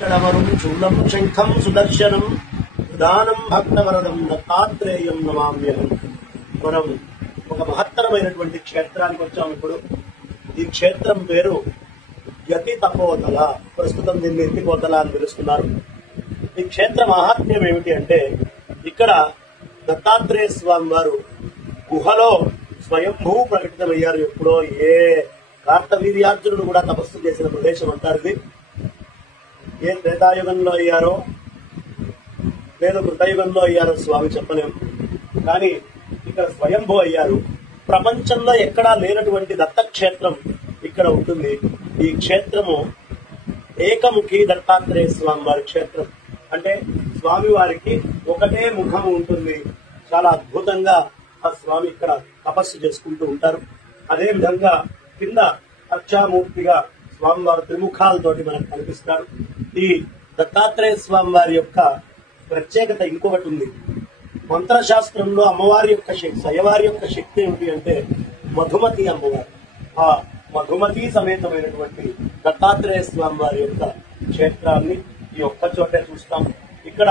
చడవరం శూలం శంఖం సుదర్శనం దానం భక్తవరదం దత్తాత్రేయం నమామ్యహం. మనం ఒక మహత్తరమైనటువంటి క్షేత్రానికి వచ్చాము. ఇప్పుడు ఈ క్షేత్రం పేరు యతి తపోతల. ప్రస్తుతం దీన్ని ఎత్తిపోతల అని పిలుస్తున్నారు. ఈ క్షేత్ర మహాత్మ్యం ఏమిటి అంటే, ఇక్కడ దత్తాత్రేయ స్వామి వారు గుహలో స్వయంభూ ప్రకటితమయ్యారు. ఎప్పుడో ఏ కార్తవీర్యార్జునుడు కూడా తపస్సు చేసిన ప్రదేశం అంటారు ఇది. ఏ త్రేతాయుగంలో అయ్యారో లేదు కృతయుగంలో అయ్యారో స్వామి చెప్పలేము, కానీ ఇక్కడ స్వయంభూ అయ్యారు. ప్రపంచంలో ఎక్కడా లేనటువంటి దత్తక్షేత్రం ఇక్కడ ఉంటుంది. ఈ క్షేత్రము ఏకముఖి దత్తాత్రేయ స్వామి వారి క్షేత్రం. అంటే స్వామి వారికి ఒకటే ముఖము ఉంటుంది. చాలా అద్భుతంగా ఆ స్వామి ఇక్కడ తపస్సు చేసుకుంటూ ఉంటారు. అదే విధంగా కింద అర్చామూర్తిగా స్వామివారు త్రిముఖాలతోటి మనకు కనిపిస్తారు. ఈ దత్తాత్రేయ స్వామి వారి యొక్క ప్రత్యేకత ఇంకొకటి ఉంది. మంత్రశాస్త్రంలో అమ్మవారి యొక్క శక్తి, అయ్యవారి యొక్క శక్తి ఏమిటి అంటే మధుమతి అమ్మవారు. ఆ మధుమతి సమేతమైనటువంటి దత్తాత్రేయ స్వామి వారి యొక్క క్షేత్రాన్ని ఈ ఒక్క చోటే చూస్తాం. ఇక్కడ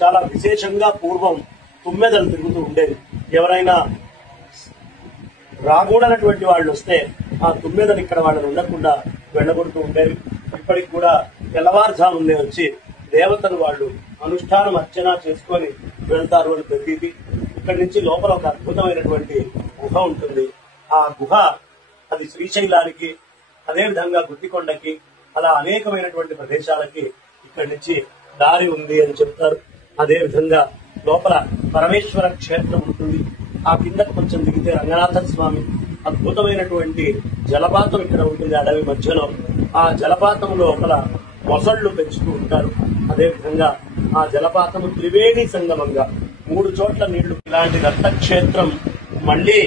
చాలా విశేషంగా పూర్వం తుమ్మెదలు తిరుగుతూ ఉండేది. ఎవరైనా రాకూడనటువంటి వాళ్ళు వస్తే ఆ తుమ్మెదలు ఇక్కడ వాళ్ళని ఉండకుండా వెళ్ళగొడుతూ ఉండేవి. ఇప్పటికి కూడా తెల్లవారుజామునే వచ్చి దేవతలు వాళ్ళు అనుష్ఠానం అర్చన చేసుకొని వెళ్తారు అని ప్రతీతి. ఇక్కడి నుంచి లోపల ఒక అద్భుతమైనటువంటి గుహ ఉంటుంది. ఆ గుహ అది శ్రీశైలానికి, అదేవిధంగా గుత్తికొండకి, అలా అనేకమైనటువంటి ప్రదేశాలకి ఇక్కడి నుంచి దారి ఉంది అని చెప్తారు. అదే విధంగా లోపల పరమేశ్వర క్షేత్రం ఉంటుంది. ఆ కింద కొంచెం దిగితే రంగనాథ స్వామి, అద్భుతమైనటువంటి జలపాతం ఇక్కడ ఉంటుంది అడవి మధ్యలో. ఆ జలపాతం లోపల మొసళ్లు పెంచుతూ ఉంటారు. అదేవిధంగా ఆ జలపాతము త్రివేణి సంగమంగా 3 చోట్ల నీళ్లు. ఇలాంటి దత్తక్షేత్రం మళ్లీ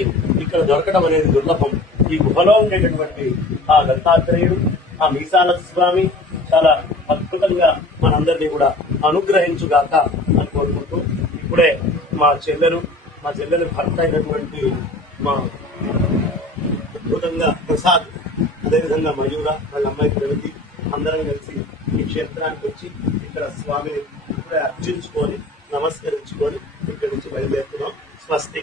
ఇక్కడ దొరకడం అనేది దుర్లభం. ఈ గుహలో ఉండేటటువంటి ఆ దత్తాత్రేయుడు, ఆ మీసాల స్వామి చాలా అద్భుతంగా మనందరినీ కూడా అనుగ్రహించుగాక అని కోరుకుంటూ, ఇప్పుడే మా చెల్లెలు భర్త అయినటువంటి మా అద్భుతంగా ప్రసాద్, అదేవిధంగా మయూర, వాళ్ళ అమ్మాయి ప్రగతి అందరం కలిసి ఈ క్షేత్రానికి వచ్చి ఇక్కడ స్వామిని ఇప్పుడే అర్చించుకొని నమస్కరించుకొని ఇక్కడి నుంచి బయలుదేరుతున్నాం. స్వస్తి.